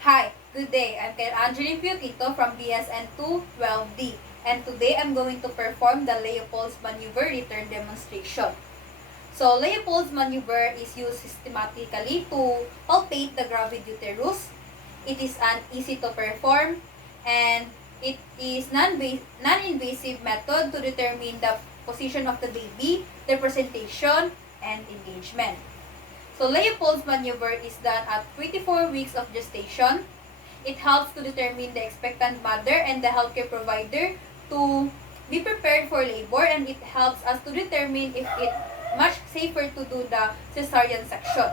Hi, good day. I'm Angeline from PIOQUINTO-12D, and today I'm going to perform the Leopold'S maneuver return demonstration. So, Leopold'S maneuver is used systematically to palpate the gravid uterus. It is an easy to perform, and it is non-invasive method to determine the position of the baby, their presentation, and engagement. So, Leopold'S maneuver is done at 24 weeks of gestation. It helps to determine the expectant mother and the healthcare provider to be prepared for labor, and it helps us to determine if it's much safer to do the cesarean section.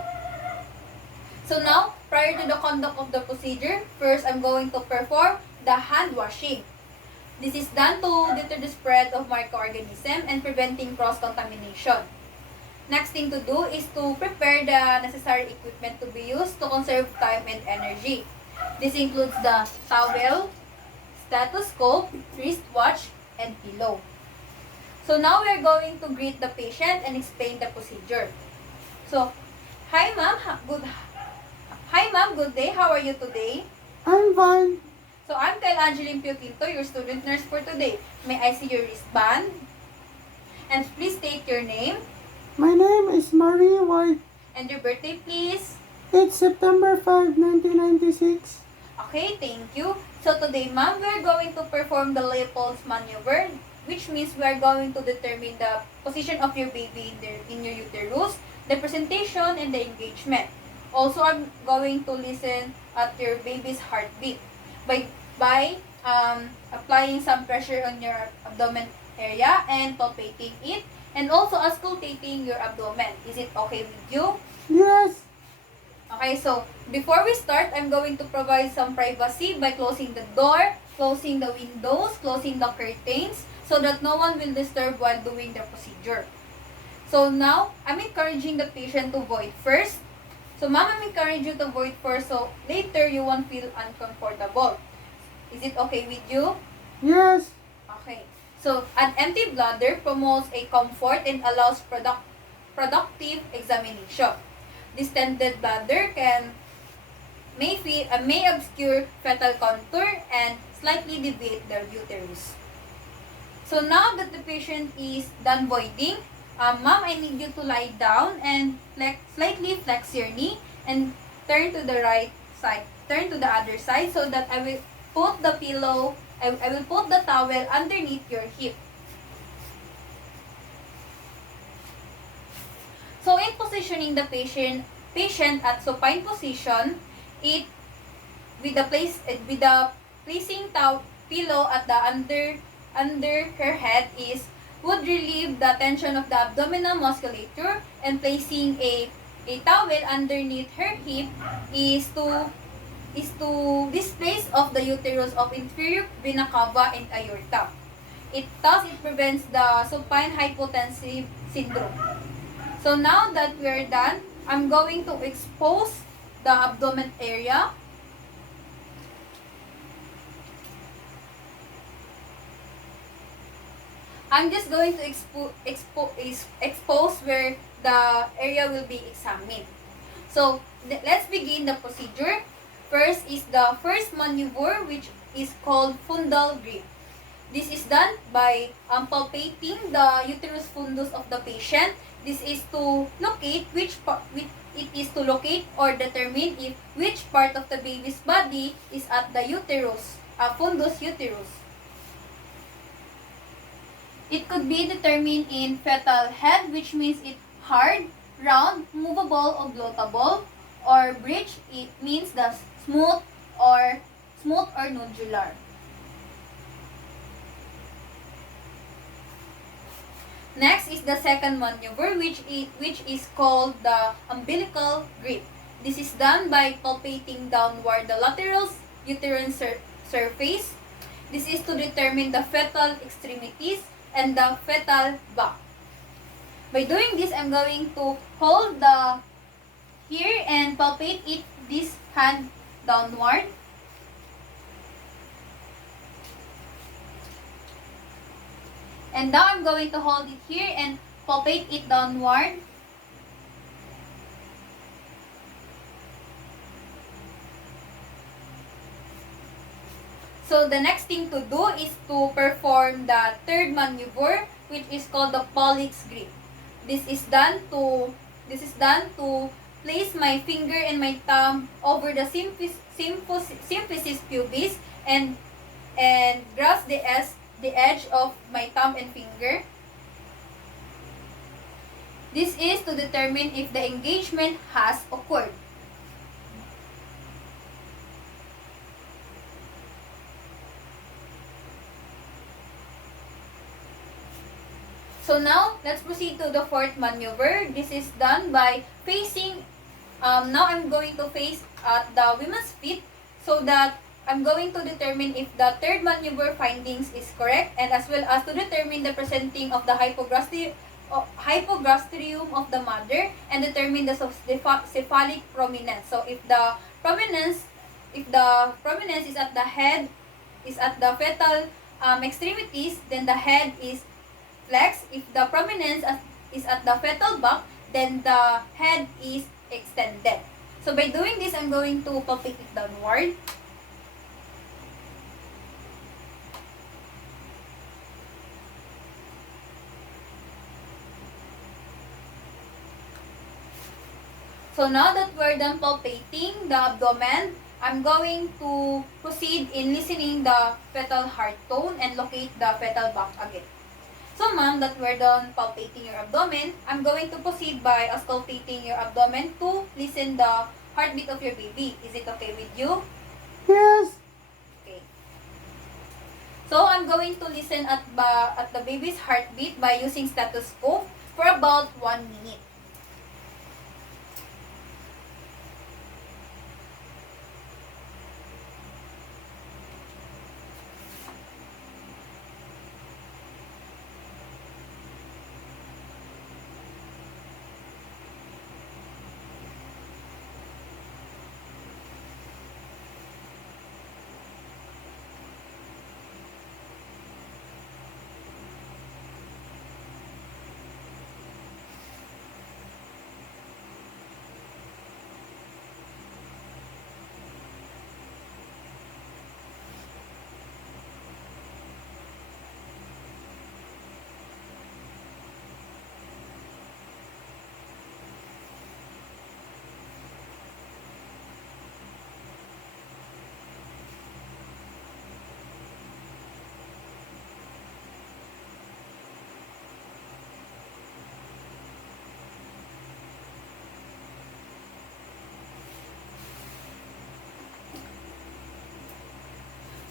So now, prior to the conduct of the procedure, first I'm going to perform the hand washing. This is done to deter the spread of microorganisms and preventing cross-contamination. Next thing to do is to prepare the necessary equipment to be used to conserve time and energy. This includes the towel, stethoscope, wristwatch, and pillow. So now we're going to greet the patient and explain the procedure. So, hi ma'am, good day. How are you today? I'm fine. So I'm Angeline, your student nurse for today. May I see your wristband? And please state your name. My name is Marie White. And your birthday, please. It's September 5, 1996. Okay, thank you. So today, ma'am, we're going to perform the Leopold'S maneuver, which means we're going to determine the position of your baby in your uterus, the presentation, and the engagement. Also, I'm going to listen at your baby's heartbeat by applying some pressure on your abdomen area and palpating it, and also auscultating your abdomen. Is it okay with you? Yes. Okay, so before we start, I'm going to provide some privacy by closing the door, closing the windows, closing the curtains, so that no one will disturb while doing the procedure. So now, I'm encouraging the patient to void first. So ma'am, I'm encouraging you to void first, so later you won't feel uncomfortable. Is it okay with you? Yes. Okay. So, an empty bladder promotes a comfort and allows productive examination. Distended bladder may obscure fetal contour and slightly deviate the uterus. So now that the patient is done voiding, ma'am, I need you to lie down and slightly flex your knee and turn to the right side. Turn to the other side so that I will put the pillow. I will put the towel underneath your hip. So in positioning the patient at supine position, with the placing pillow at the under her head would relieve the tension of the abdominal musculature, and placing a towel underneath her hip is to displace of the uterus of inferior vena cava and aorta. It prevents the supine hypotensive syndrome. So now that we are done, I'm going to expose the abdomen area. I'm just going to expose where the area will be examined. So let's begin the procedure. First is the first maneuver, which is called fundal grip. This is done by palpating the uterus fundus of the patient. This is to locate or determine if which part of the baby's body is at the uterus, fundus uterus. It could be determined in fetal head, which means it's hard, round, movable, or bloatable, or bridge, it means the smooth or nodular. Next is the second maneuver, which is called the umbilical grip. This is done by palpating downward the lateral uterine surface. This is to determine the fetal extremities and the fetal back. By doing this, I'm going to hold here and palpate this hand downward. And now I'm going to hold it here and palpate it downward. So the next thing to do is to perform the third maneuver, which is called the Pollick's grip. This is done to place my finger and my thumb over the symphysis pubis and grasp the edge of my thumb and finger. This is to determine if the engagement has occurred. So now, let's proceed to the fourth maneuver. This is done by facing, now I'm going to face at the women's feet so that I'm going to determine if the third maneuver findings is correct and as well as to determine the presenting of the hypogastrium of the mother and determine the cephalic prominence. So if the prominence is at the head, is at the fetal extremities, then the head is flexed. If the prominence is at the fetal back, then the head is extended. So by doing this, I'm going to palpate it downward. So now that we're done palpating the abdomen, I'm going to proceed in listening the fetal heart tone and locate the fetal back again. So ma'am, that we're done palpating your abdomen, I'm going to proceed by auscultating your abdomen to listen the heartbeat of your baby. Is it okay with you? Yes. Okay. So I'm going to listen at the baby's heartbeat by using stethoscope for about 1 minute.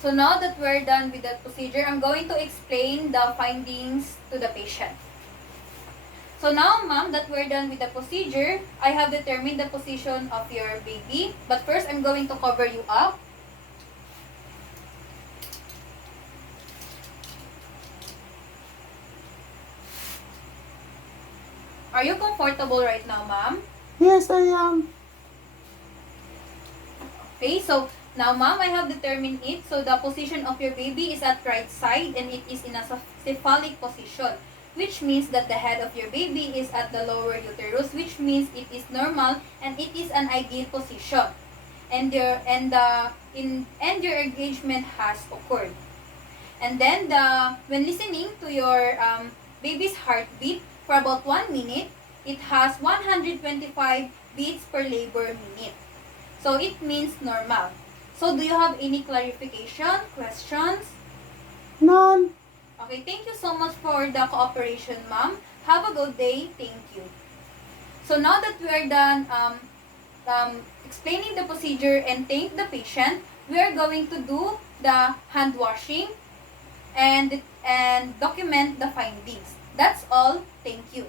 So now that we're done with that procedure, I'm going to explain the findings to the patient. So now, ma'am, that we're done with the procedure, I have determined the position of your baby. But first, I'm going to cover you up. Are you comfortable right now, ma'am? Yes, I am. Okay, so now, ma'am, I have determined it. So the position of your baby is at right side and it is in a cephalic position, which means that the head of your baby is at the lower uterus, which means it is normal and it is an ideal position. And your engagement has occurred. And then when listening to your baby's heartbeat for about 1 minute, it has 125 beats per labor minute. So it means normal. So do you have any clarification, questions? None. Okay, thank you so much for the cooperation, ma'am. Have a good day. Thank you. So now that we are done explaining the procedure and thank the patient, we are going to do the hand washing and document the findings. That's all. Thank you.